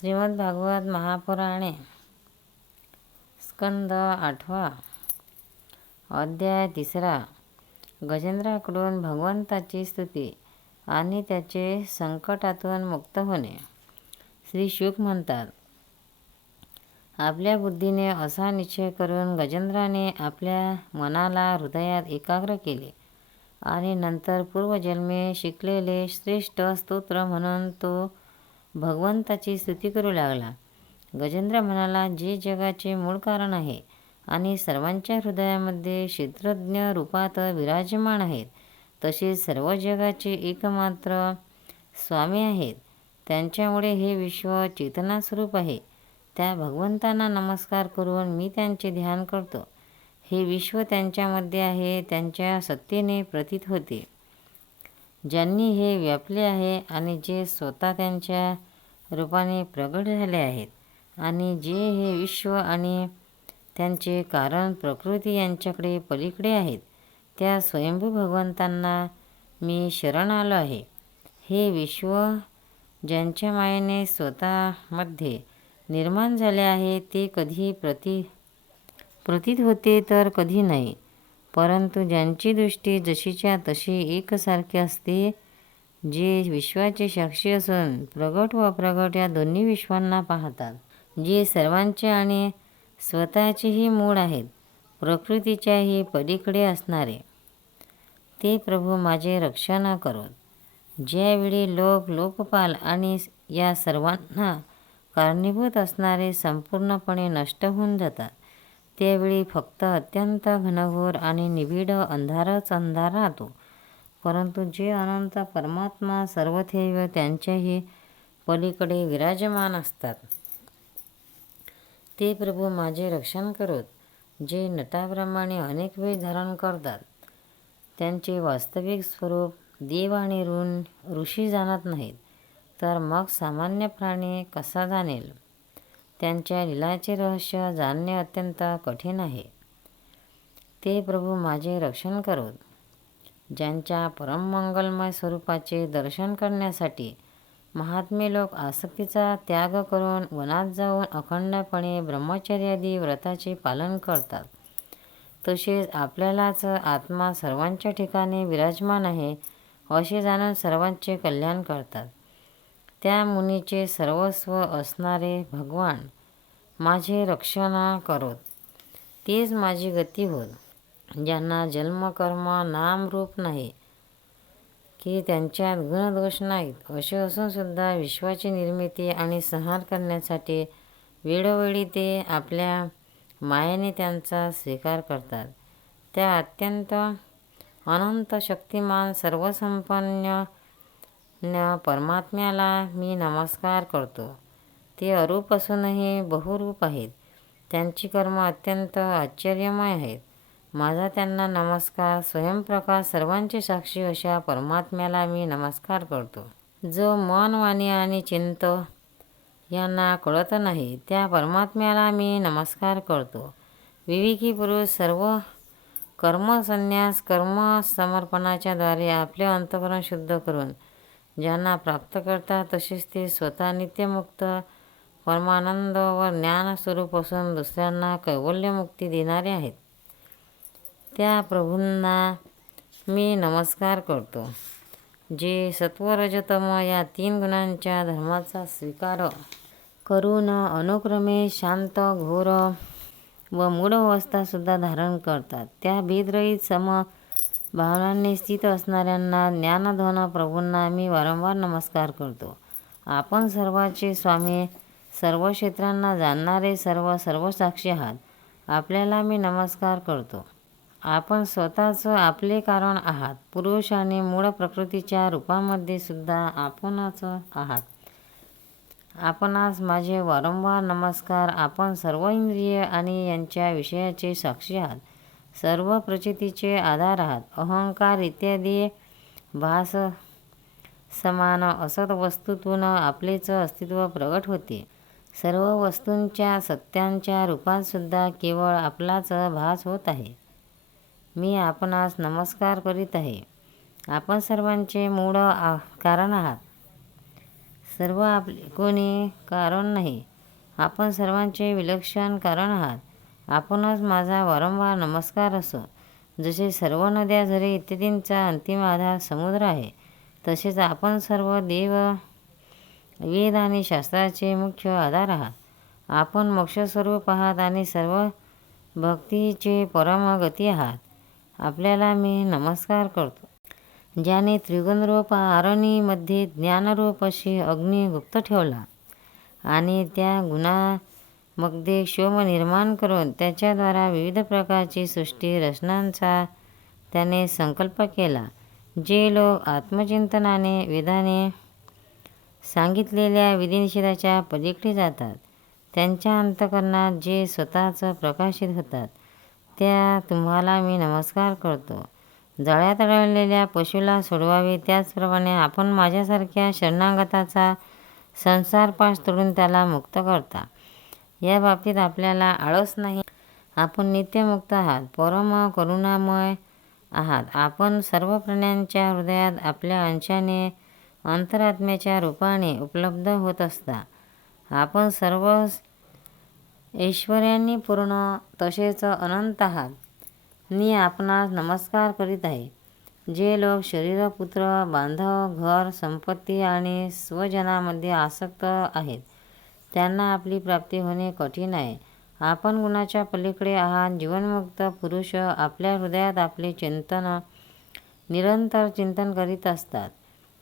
श्रीमद भागवत महापुराणे स्कंद आठवा अध्याय तिसरा. गजेंद्राकडून भगवंताची स्तुती आणि त्याचे संकटातून मुक्त होणे. श्री शुक म्हणतात आपल्या बुद्धीने असा निश्चय करून गजेंद्राने आपल्या मनाला हृदयात एकाग्र केले आणि नंतर पूर्वजन्मे शिकलेले श्रेष्ठ स्तोत्र म्हणून तो भगवंताची स्तुती करू लागला. गजेंद्र म्हणाला जे जगाचे मूळ कारण आहे आणि सर्वांच्या हृदयामध्ये क्षेत्रज्ञ रूपात विराजमान आहेत तसेच सर्व जगाचे एकमात्र स्वामी आहेत. त्यांच्यामुळे हे विश्व चेतनास्वरूप आहे. त्या भगवंतांना नमस्कार करून मी त्यांचे ध्यान करतो. हे विश्व त्यांच्यामध्ये आहे त्यांच्या सत्तेने प्रतीत होते. ज्यांनी हे व्यापले आहे आणि जे स्वतः त्यांच्या रूपाने प्रगट झाले आहेत आणि जे हे विश्व आणि त्यांचे कारण प्रकृती यांच्याकडे पलीकडे आहेत त्या स्वयंभू भगवंतांना मी शरण आलो आहे. हे विश्व ज्यांच्या मायेने स्वतःमध्ये निर्माण झाले आहे ते कधी प्रति प्रतीत होते तर कधी नाही. परंतु ज्यांची दृष्टी जशीच्या तशी एकसारखी असते जे विश्वाचे साक्षी असून प्रगट व अप्रगट या दोन्ही विश्वांना पाहतात जे सर्वांचे आणि स्वतःचेही मूळ आहेत प्रकृतीच्याही पलीकडे असणारे. ते प्रभू माझे रक्षण करोत. ज्यावेळी लोक लोकपाल आणि या सर्वांना कारणीभूत असणारे संपूर्णपणे नष्ट होऊन जातात त्यावेळी फक्त अत्यंत घनघोर आणि निबिड अंधारच अंधार राहतो. परंतु जे अनंत परमात्मा सर्वथैव त्यांच्याही पलीकडे विराजमान असतात. ते प्रभू माझे रक्षण करोत जे नटाप्रमाणे अनेक वेळ धारण करतात. त्यांचे वास्तविक स्वरूप देव आणि ऋण ऋषी जाणत नाहीत तर मग सामान्य प्राणी कसा जाणेल? त्यांच्या लिलाचे रहस्य जाणणे अत्यंत कठीण आहे. ते प्रभू माझे रक्षण करोत. ज्यांच्या परममंगलमय स्वरूपाचे दर्शन करण्यासाठी महात्मे लोक आसक्तीचा त्याग करून वनात जाऊन अखंडपणे ब्रह्मचर्यादी व्रताचे पालन करतात. तसेच आपल्यालाच आत्मा सर्वांच्या ठिकाणी विराजमान आहे असे जाणून सर्वांचे कल्याण करतात. त्या मुनीचे सर्वस्व असणारे भगवान माझे रक्षणा करोत. तेच माझी गती होत ज्यांना जन्म कर्म नाही की त्यांच्यात गुणदोष नाहीत. असे असूनसुद्धा विश्वाची निर्मिती आणि संहार करण्यासाठी वेळोवेळी ते आपल्या मायेने त्यांचा स्वीकार करतात. त्या अत्यंत अनंत शक्तिमान सर्वसंपन्न न परमात्म्याला मी नमस्कार करतो. ते अरूप असूनही बहुरूप आहेत. त्यांची कर्म अत्यंत आश्चर्यमय आहेत. माझा त्यांना नमस्कार स्वयंप्रकाश सर्वांचे साक्षी अशा परमात्म्याला मी नमस्कार करतो. जो मन वाणी आणि चिंत यांना कळत नाही त्या परमात्म्याला मी नमस्कार करतो. विवेकी पुरुष सर्व कर्मसन्यास कर्म समर्पणाच्याद्वारे आपले अंतकरण शुद्ध करून ज्यांना प्राप्त करतात तसेच ते स्वतः नित्यमुक्त परमानंद व ज्ञानस्वरूप असून दुसऱ्यांना कैवल्यमुक्ती देणारे आहेत. त्या प्रभूंना मी नमस्कार करतो. जे सत्वरजतम या तीन गुणांच्या धर्माचा स्वीकार करून अनुक्रमे शांत घोर व मूढ अवस्थासुद्धा धारण करतात. त्या भेदरहित सम भावनांनी स्थित असणाऱ्यांना ज्ञानधन प्रभूंना मी वारंवार नमस्कार करतो. आपण सर्वाचे स्वामी सर्व क्षेत्रांना जाणणारे सर्व सर्व साक्षी आहात. आपल्याला मी नमस्कार करतो. आपण स्वतःच आपले कारण आहात. पुरुष आणि मूळ प्रकृतीच्या रूपामध्ये सुद्धा आपणच आहात. आपणास माझे वारंवार नमस्कार आपण सर्व इंद्रिय आणि यांच्या विषयाचे साक्षी आहात. सर्व प्रचितीचे आधार आहात. अहंकार इत्यादी भास समान असत वस्तूतून आपलेच अस्तित्व प्रगट होते. सर्व वस्तूंच्या सत्यांच्या रूपातसुद्धा केवळ आपलाच भास होत आहे. मी आपणास नमस्कार करीत आहे. आपण सर्वांचे मूळ कारण आहात. सर्व आपले कोणी कारण नाही. आपण सर्वांचे विलक्षण कारण आहात. आपणच माझा वारंवार नमस्कार असो. जसे सर्व नद्या झरे इत्यादींचा अंतिम आधार समुद्र आहे तसेच आपण सर्व देव वेद आणि शास्त्राचे मुख्य आधार आहात. आपण मोक्षस्वरूप आहात आणि सर्व भक्तीचे परमगती आहात. आपल्याला मी नमस्कार करतो. ज्याने त्रिगुणरूप आरणीमध्ये ज्ञानरूप अशी अग्नी गुप्त ठेवला आणि त्या गुणा मग ते क्षोभ निर्माण करून त्याच्याद्वारा विविध प्रकारची सृष्टी रचनांचा त्याने संकल्प केला जे लोक आत्मचिंतनाने वेदाने सांगितलेल्या विधिनिषेधाच्या पलीकडे जातात. त्यांच्या अंतकरणात जे स्वतःच प्रकाशित होतात त्या तुम्हाला मी नमस्कार करतो. जळ्यात अडळलेल्या पशुला सोडवावे त्याचप्रमाणे आपण माझ्यासारख्या शरणागताचा संसारपाश तोडून त्याला मुक्त करता. या बाबतीत आपल्याला आळस नाही. आपण नित्यमुक्त आहात. परम करुणामय आहात. आपण सर्व प्राण्यांच्या हृदयात आपल्या अंशाने अंतरात्म्याच्या रूपाने उपलब्ध होत असता. आपण सर्व ऐश्वर्यांनी पूर्ण तसेच अनंत आहात. मी आपणास नमस्कार करीत आहे. जे लोक शरीर पुत्र बांधव घर संपत्ती आणि स्वजनामध्ये आसक्त आहेत त्यांना आपली प्राप्ती होणे कठीण आहे. आपण गुणाच्या पलीकडे आहात. जीवनमुक्त पुरुष आपल्या हृदयात आपले चिंतन निरंतर चिंतन करीत असतात.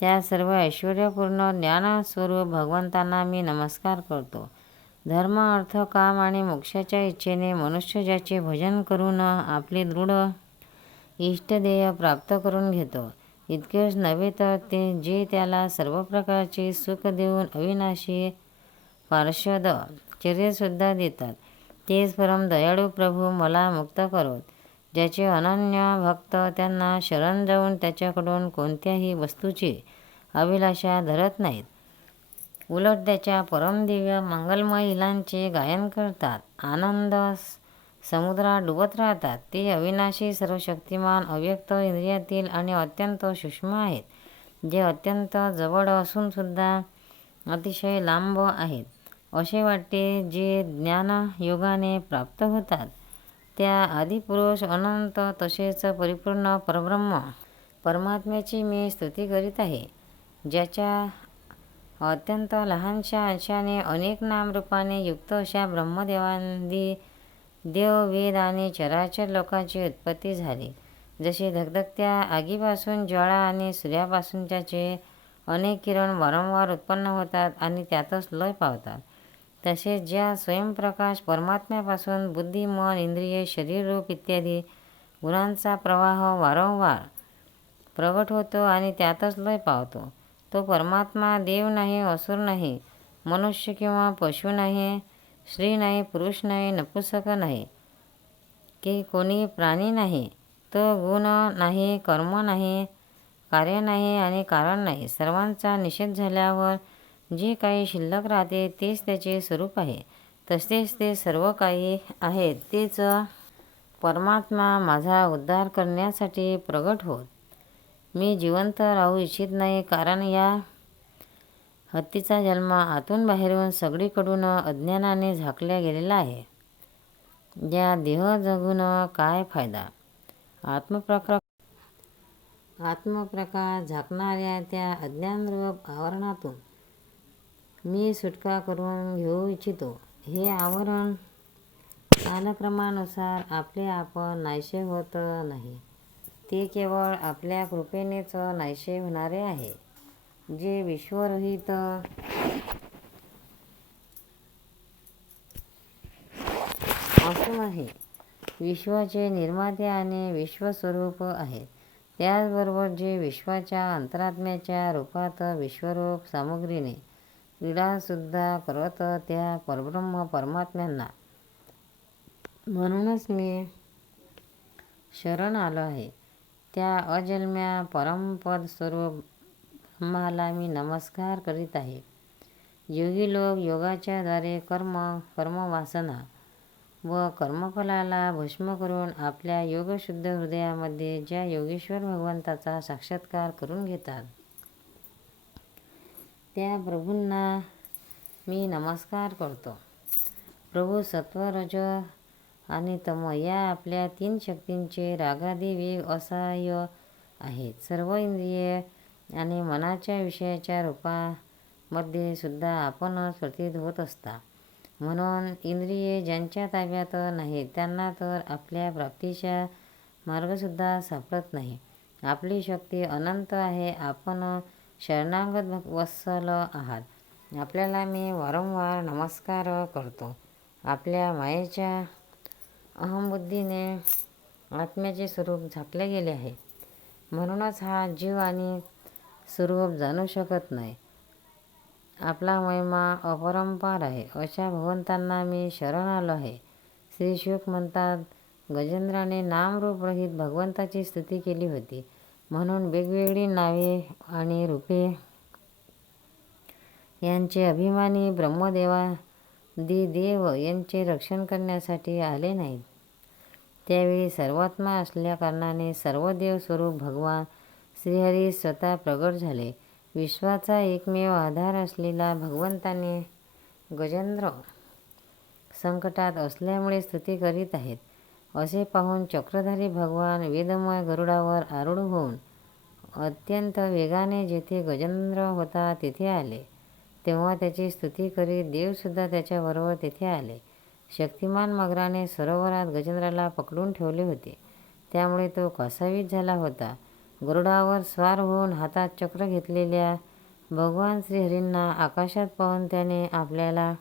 त्या सर्व ऐश्वर्यपूर्ण ज्ञानस्वरूप भगवंतांना मी नमस्कार करतो. धर्म अर्थ काम आणि मोक्षाच्या इच्छेने मनुष्य ज्याचे भजन करून आपले दृढ इष्टदेय प्राप्त करून घेतो. इतकेच नव्हे तर ते जे त्याला सर्व प्रकारचे सुख देऊन अविनाशी पार्षद चर्यसुद्धा देतात. तेच परम दयाळू प्रभू मला मुक्त करोत. ज्याचे अनन्य भक्त त्यांना शरण जाऊन त्याच्याकडून कोणत्याही वस्तूची अभिलाषा धरत नाहीत. उलट त्याच्या परमदिव्य मंगलमय इलांचे गायन करतात. आनंद समुद्रात डुबत राहतात. ते अविनाशी सर्वशक्तिमान अव्यक्त इंद्रियातील आणि अत्यंत सूक्ष्म आहेत. जे अत्यंत जवळ असूनसुद्धा अतिशय लांब आहेत. असे वाटते जे ज्ञानयोगाने प्राप्त होतात. त्या आदिपुरुष अनंत तसेच परिपूर्ण परब्रह्म परमात्म्याची मी स्तुती करीत आहे. ज्याच्या अत्यंत लहानशा अंशाने अनेक नामरूपाने युक्त अशा ब्रह्मदेवांदी देव वेद आणि चराचर लोकांची उत्पत्ती झाली. जशी धगधगत्या आगीपासून ज्वाळा आणि सूर्यापासूनच्याचे अनेक किरण वारंवार उत्पन्न होतात आणि त्यातच लय पावतात. तसेच ज्या स्वयंप्रकाश परमात्म्यापासून बुद्धी मन इंद्रिये शरीररूप इत्यादी गुणांचा प्रवाह वारंवार प्रगट होतो आणि त्यातच लय पावतो. तो परमात्मा देव नाही असुर नाही मनुष्य किंवा पशु नाही स्त्री नाही पुरुष नाही नपुसक नाही की कोणी प्राणी नाही तो गुण नाही कर्म नाही कार्य नाही आणि कारण नाही. सर्वांचा निषेध झाल्यावर जे काही शिल्लक राहते तेच त्याचे स्वरूप आहे. तसेच ते सर्व काही आहेत तेच परमात्मा माझा उद्धार करण्यासाठी प्रगट होत. मी जिवंत राहू इच्छित नाही कारण या हत्तीचा जन्म आतून बाहेरून सगळीकडून अज्ञानाने झाकल्या गेलेला आहे. ज्या देह जगून काय फायदा? आत्मप्रका आत्मप्रकाश झाकणाऱ्या त्या अज्ञानरूप आवरणातून मी सुटका करून घेऊ इच्छितो. हे आवरण कालक्रमानुसार आपले आपण नाहीसे होत नाही. ते केवळ आपल्या कृपेनेच नाहीसे होणारे आहे. जे विश्वरहित असून आहे. विश्वाचे निर्माते आणि विश्वस्वरूप आहेत त्याचबरोबर जे विश्वाच्या अंतरात्म्याच्या रूपात विश्वरूप सामग्रीने क्रीडासुद्धा करत त्या परब्रह्म परमात्म्यांना. म्हणूनच मी शरण आलो आहे. त्या अजन्म्या परमपद स्वरूप ब्रह्माला मी नमस्कार करीत आहे. योगी लोक योगाच्या द्वारे कर्म कर्मवासना व कर्मफलाला भस्म करून आपल्या योगशुद्ध हृदयामध्ये ज्या योगेश्वर भगवंताचा साक्षात्कार करून घेतात. त्या प्रभूंना मी नमस्कार करतो. प्रभू सत्व रज आणि तम या आपल्या तीन शक्तींचे रागादेवी असहाय्य आहेत सर्व इंद्रिये आणि मनाच्या विषयाच्या रूपामध्ये सुद्धा आपणच प्रतीत होत असता. म्हणून इंद्रिये ज्यांच्या ताब्यात नाहीत त्यांना तर आपल्या प्राप्तीचा मार्गसुद्धा सापडत नाही. आपली शक्ती अनंत आहे आपण शरणागत वत्सल आहात. आपल्याला मी वारंवार नमस्कार करतो. आपल्या मायेच्या अहमबुद्धीने आत्म्याचे स्वरूप झाकले गेले आहे. म्हणूनच हा जीव आणि स्वरूप जाणू शकत नाही. आपला महिमा अपरंपार आहे. अशा भगवंतांना मी शरण आलो आहे. श्री शुक म्हणतात गजेंद्राने नामरूपरहित भगवंताची स्तुती केली होती. म्हणून वेगवेगळी नावे आणि रूपे यांचे अभिमानी ब्रह्मदेवा देव यांचे रक्षण करण्यासाठी आले नाहीत. त्यावेळी सर्वात्मा असल्याकारणाने सर्व देव स्वरूप भगवान श्रीहरी स्वतः प्रगट झाले. विश्वाचा एकमेव आधार असलेला भगवंताने गजेंद्र संकटात असल्यामुळे स्तुती करीत आहेत. असे पाहून चक्रधारी भगवान वेदमय गरुडावर आरूढ होऊन अत्यंत वेगाने जेथे गजेंद्र होता तेथे आले. तेव्हा त्याची स्तुती करीत देवसुद्धा त्याच्याबरोबर तेथे आले. शक्तिमान मगराने सरोवरात गजेंद्राला पकडून ठेवले होते. त्यामुळे तो कसावीत झाला होता. गरुडावर स्वार होऊन हातात चक्र घेतलेल्या भगवान श्रीहरींना आकाशात पाहून त्याने आपल्याला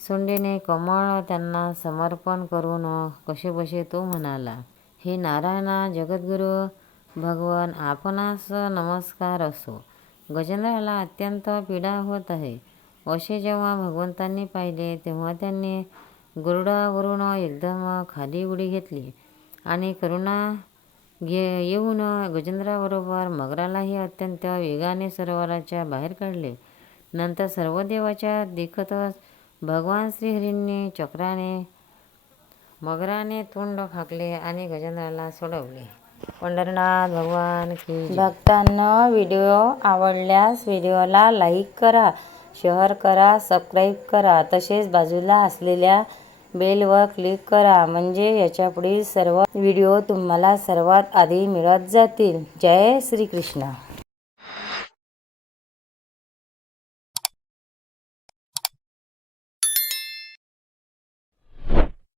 सोंडेने कमळ त्यांना समर्पण करून कसेबसे तो म्हणाला हे नारायणा जगद्गुरु भगवान आपणास नमस्कार असो. गजेंद्राला अत्यंत पीडा होत आहे. असे जेव्हा भगवंतांनी पाहिले तेव्हा त्यांनी गरुडावरून एकदम खाली उडी घेतली आणि करुणा घे येऊन गजेंद्राबरोबर मगरालाही अत्यंत वेगाने सरोवराच्या बाहेर काढले. नंतर सर्व देवाच्या देखतच भगवान श्रीहरींनी चक्राने मगराने तोंड फाकले आणि गजेंद्राला सोडवले. पंढरनाथ भगवान की भक्तांना व्हिडिओ आवडल्यास व्हिडिओला लाईक करा शेअर करा सबस्क्राईब करा. तसेच बाजूला असलेल्या बेलवर क्लिक करा म्हणजे याच्यापुढील सर्व व्हिडिओ तुम्हाला सर्वात आधी मिळत जातील. जय श्रीकृष्ण.